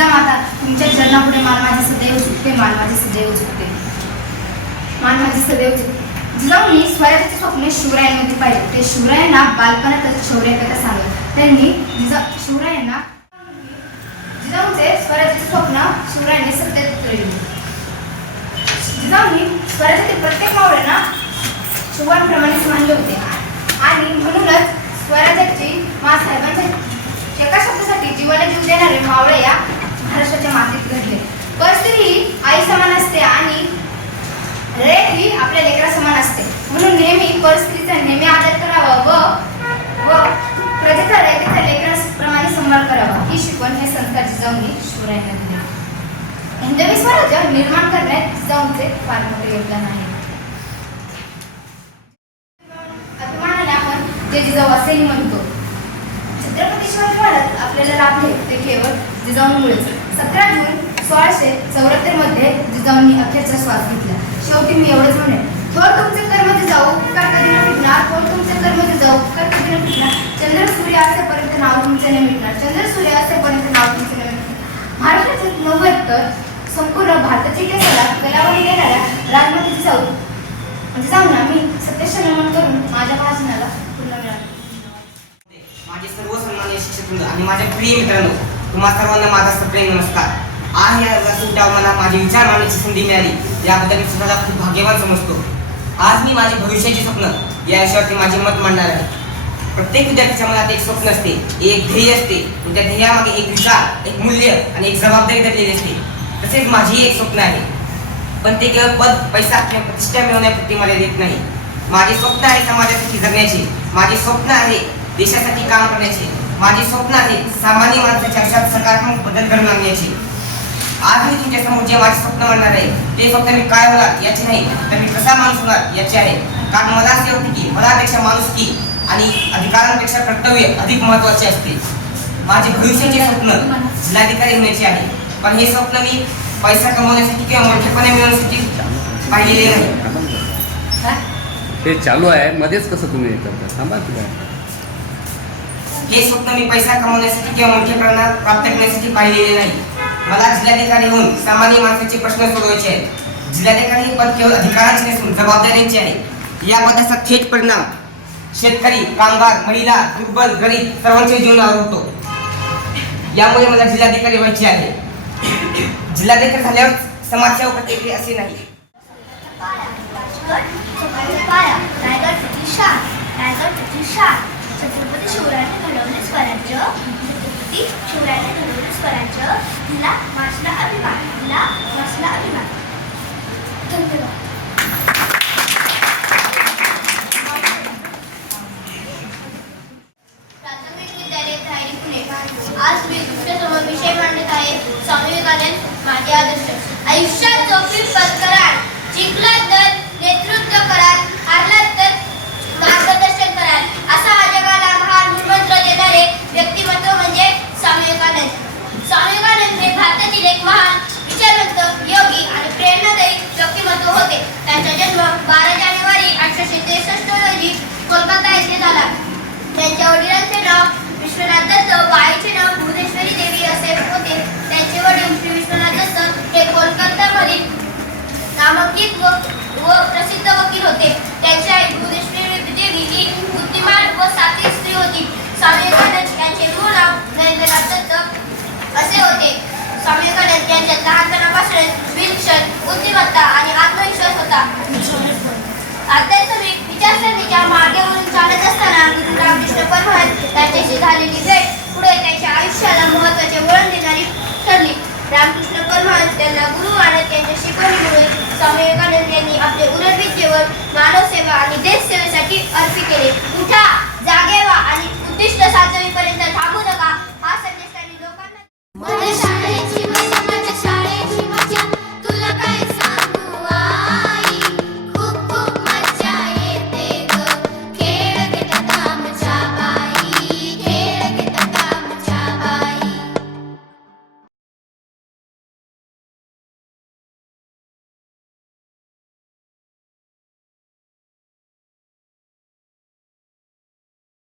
जिजामाता तुमच्या चरणापुढे मान माझी सदैव झुकते, मान माझी सदैव झुकते, मान माझी सदैव झुकते. जिजाऊंनी स्वराज्याचे स्वप्न शिवरायांमध्ये पाहिले. ते शिवरायांना बालपणातच शौर्यकथा सांगत. त्यांनी शिवरायांना जिजाऊंचे स्वराज्याचे स्वप्न शिवरायांनी सत्यात उतरविले. जिजाऊंनी स्वराज्यातील प्रत्येक मावळ्यांना शिवांप्रमाणेच मानले होते आणि म्हणूनच स्वराज्याची मासाहेबांच्या एका शब्दासाठी जीवाला जीव देणारे मावळे या महाराष्ट्राच्या मातीत घडले. परस्त्री ही आई समान असते आणि रेख ही आपल्या लेकरा समान असते. म्हणून नेहमी परस्त्रीचा नेहमी आदर करावा व प्रजेचा रेखेचा लेकराप्रमाणे सांभाळ करावा ही शिकवण हे संस्कार जिजाऊंनी शिवरायांना दिले. हिंदवी स्वराज्य निर्माण करण्यात जिजाऊंचे फार मोठे योगदान आहे. अभिमानाने आपण जे जिजाऊ असेही म्हणतो. छत्रपती शिवाजी महाराज आपल्याला लाभले ते केवळ जिजाऊंमुळेच. 17 जून 1674 मध्ये जिजाऊंनी अखेरचा श्वास घेतला. शेवटी मी एवढंच म्हणेन, थोर तुमचे कर्म जिजाऊ उपकार कधी न फिटणार, थोर तुमचे कर्म जिजाऊ उपकार कधी न फिटणार. चंद्र सूर्य असेपर्यंत नाव तुमचे न मिटणार, चंद्र सूर्य असेपर्यंत नाव तुमचे न मिटणार. महाराष्ट्राचे 90 तर संपूर्ण भारताची केसला गलावणी देणाऱ्या राजमाता जिजाऊंना मी सत्यस्य नमन करून माझ्या भाषणाला पूर्ण मिळाले. माझे सर्व सन्माननीय शिक्षक आणि माझ्या प्रिय मित्रांनो, तुम्हा सर्वांना माझा सप्रेम नमस्कार. आज या व्यासपीठावर मला माझे विचार मांडण्याची संधी मिळाली, याबद्दल मी स्वतःला खूप भाग्यवान समजतो. आज मी माझे भविष्याचे स्वप्न या विषयावरती माझे मत मांडणार आहे. प्रत्येक विद्यार्थ्याच्या मनात एक स्वप्न असते, एक ध्येय असते. त्या ध्येयामागे एक विचार, एक मूल्य आणि एक जबाबदारी दडलेली असते. तसेच माझी एक स्वप्न आहे, पण ते केवळ पद, पैसा किंवा प्रतिष्ठा मिळवण्यापुरती मर्यादित नाही. माझे स्वप्न आहे समाजासाठी जगण्याचे, माझे स्वप्न आहे देशासाठी काम करण्याचे, माझे स्वप्न आहे सामान्य माणसाच्या आयुष्यात सकारात्मक बदल घडवून आणण्याचे. आज मी तुमच्या समोर जे माझे स्वप्न म्हणणार आहे ते फक्त मी काय होणार याचे नाही, तर मी कसा माणूस होणार याचे आहे. कारण मला असे होते की मनापेक्षा माणुसकी आणि अधिकारांपेक्षा कर्तव्य अधिक महत्त्वाचे असते. माझे भविष्याचे स्वप्न जिल्हाधिकारी होण्याचे आहे, पण हे स्वप्न मी पैसा कमवण्यासाठी किंवा मोठेपणा मिळवण्यासाठी पाहिलेले नाही. ते चालू आहे मध्येच कसं तुम्ही करता थांबा तुला. हे स्वप्न मी पैसा कमवण्यासाठी किंवा मोठेपणा प्राप्त करण्यासाठी पाहिलेले नाही. मला जिल्हाधिकारी होऊन सामान्य माणसाचे प्रश्न सोडवायचे आहेत. जिल्हाधिकारी पद केवळ अधिकारांचे नसून जबाबदाऱ्यांचे आहे. या पदाचा थेट परिणाम शेतकरी, कामगार, महिला, दुर्बल, गरीब सर्वांच्या जीवनावर होतो. यामुळे मला जिल्हाधिकारी व्हायचे आहे. जिल्हाधिकारी झाल्यावर समाजसेवा करते असे नाही. छत्रपती शिवरायांनी घडवले स्वराज्य, छत्रपती शिवरायांनी घडवले स्वराज्य, तिला माझला अभिमान, तिला माझला अभिमान. धन्यवाद. प्राथमिक विद्यालय धायरी पुणे. आज मी तुमच्यासमोर विषय मांडत आहे स्वामी विवेकानंद माझे आदर्श. आयुष्यात जोखीम पत्कराल, जिंकलात तर नेतृत्व कराल, हारलात तर मार्गदर्शन कराल, असा हा जगाला महान मूलमंत्र देणारे व्यक्तिमत्व म्हणजे स्वामी विवेकानंद. स्वामी विवेकानंद हे भारतातील एक महान विचारवंत, योगी आणि प्रेरणादायी व्यक्तिमत्व होते. त्यांचा जन्म 12 जानेवारी 1863 रोजी कोलकाता येथे झाला. त्यांच्या वडिलांचे नाव विश्वनाथ दत्त व आईचे नाव भुवनेश्वरी देवी असे होते. त्यांचे वडील श्री विश्वनाथ दत्त हे कोलकातामधील नामांकित व प्रसिद्ध वकील होते. त्यांची आई भुवनेश्वरी देवी ही बुद्धिमान व सात्विक स्त्री होती. स्वामी विवेकानंद यांचे मूळ नाव नरेंद्रनाथ दत्त असे होते. स्वामी विवेकानंद यांच्यात लहानपणापासून विलक्षण बुद्धिमत्ता आणि आत्मविश्वास होता. आध्यात्मिक विचारसरणीच्या मार्गावरून चालत असताना गुरु रामकृष्ण परमहंस यांच्याशी झालेली भेट पुढे त्यांच्या आयुष्याला महत्त्वाचे वळण देणारी ठरली. रामकृष्ण परमहंस त्यांना गुरु मानत यांच्या शिकवणीमुळे स्वामी विवेकानंद यांनी आपले उदरनिर्वाह जीवन मानवसेवा आणि देशसेवेसाठी अर्पित केले. उठा, जागे व्हा आणि उद्दिष्ट साध्य